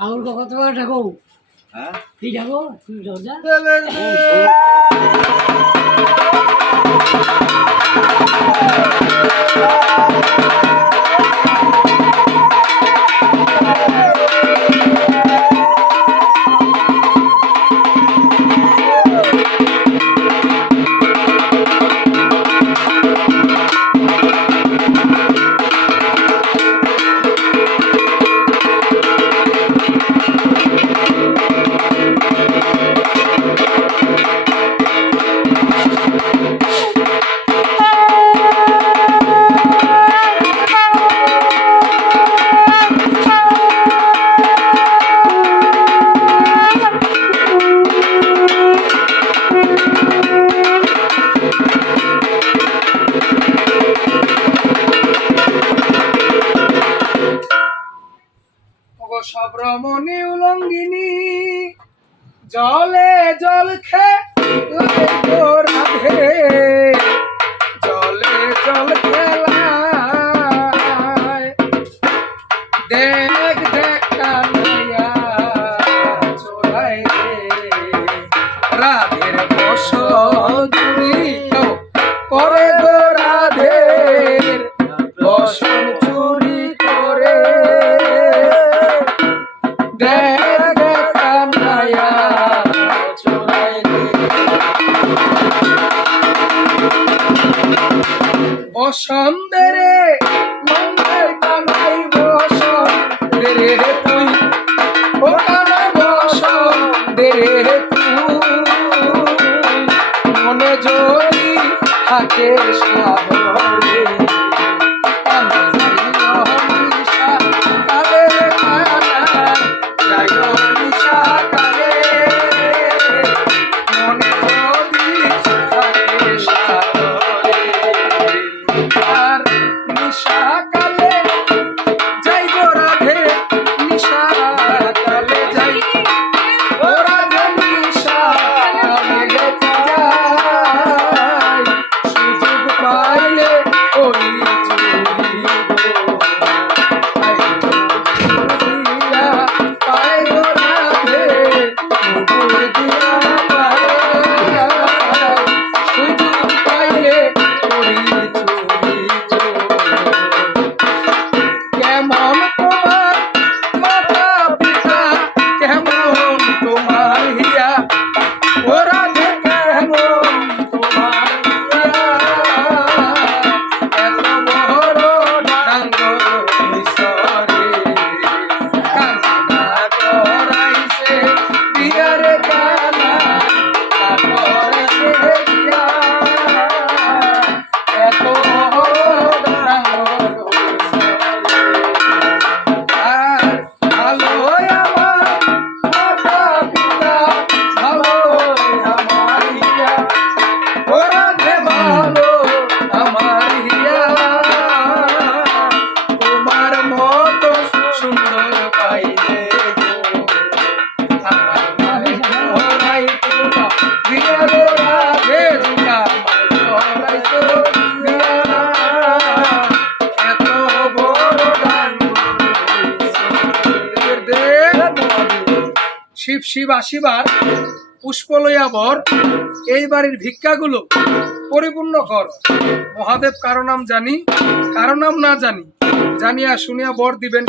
আঙুল কত টাকা ঢাকো হ্যাঁ? কি ঢাকো তুমি দরজা? Jolly, jolly cat. বসন্দে রে মন্দের কানাই বসন্দে রে তুই। ও কানাই বসন্দে রে তুই। মনে জড়ি থাকে সাধন Thank you. শিব শিব আসিবার পুষ্প লইয়াবর এই বাড়ির ভিক্ষাগুলো পরিপূর্ণ কর। মহাদেব কারও নাম জানি, কারও নাম না জানি, জানিয়া শুনিয়া বর দিবেন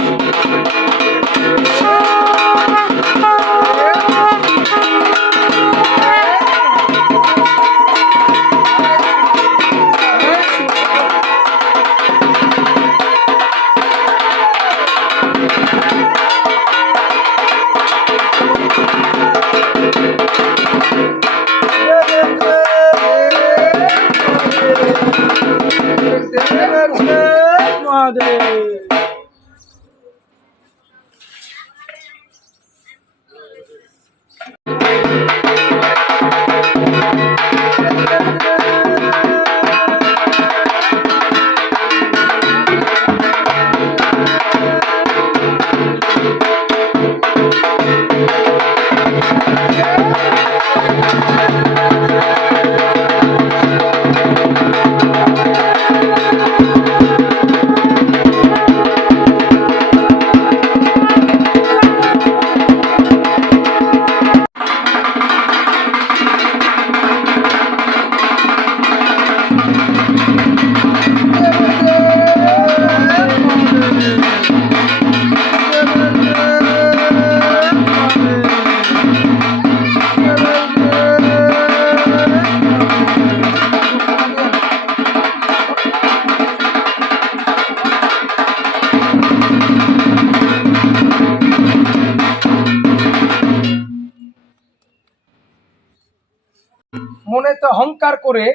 অহংকার করে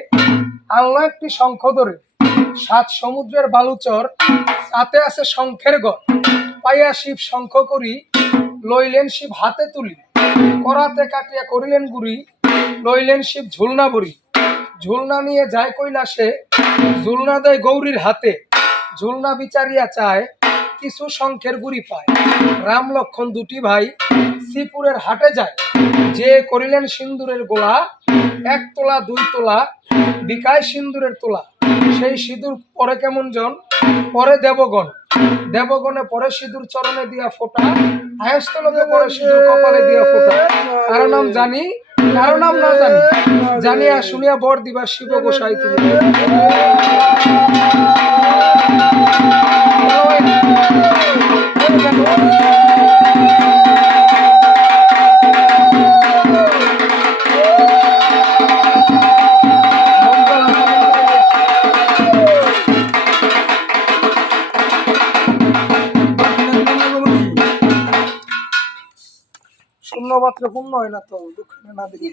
আল্লাহ একটি শঙ্খ ধরে, সাত সমুদ্রের বালুচর তাতে আছে শঙ্খের গড়। পাইয়া শিব শঙ্খ করি, লইলেন শিব হাতে তুলি। করাতে কাটিয়া করিলেন গুড়ি, লইলেন শিব ঝুলনা বুড়ি ঝুলনা নিয়ে যায় কৈলাসে ঝুলনা দেয় গৌরীর হাতে। ঝুলনা বিচারিয়া চায়, কিছু শঙ্খের গুড়ি পায়। রাম লক্ষণ দুটি ভাই শ্রীপুরের হাটে যায়। যে করিলেন সিন্দুরের গোলা, এক তোলা, দুই তোলা, বিকায় সিন্দুরের তোলা, সেই সিঁদুর পরে কেমন জন? পরে দেবগণ। দেবগণে পরে সিঁদুর চরণে দিয়া ফোটা, আয়স্তলকে পরে সিঁদুর কপালে দিয়া ফোটা। কারও নাম জানি, কারও নাম না জানি। জানিয়া শুনিয়া বর দিবা শিব গোসাই তুমি। শূন্য মাত্র নয় না তো দুঃখ না দেখি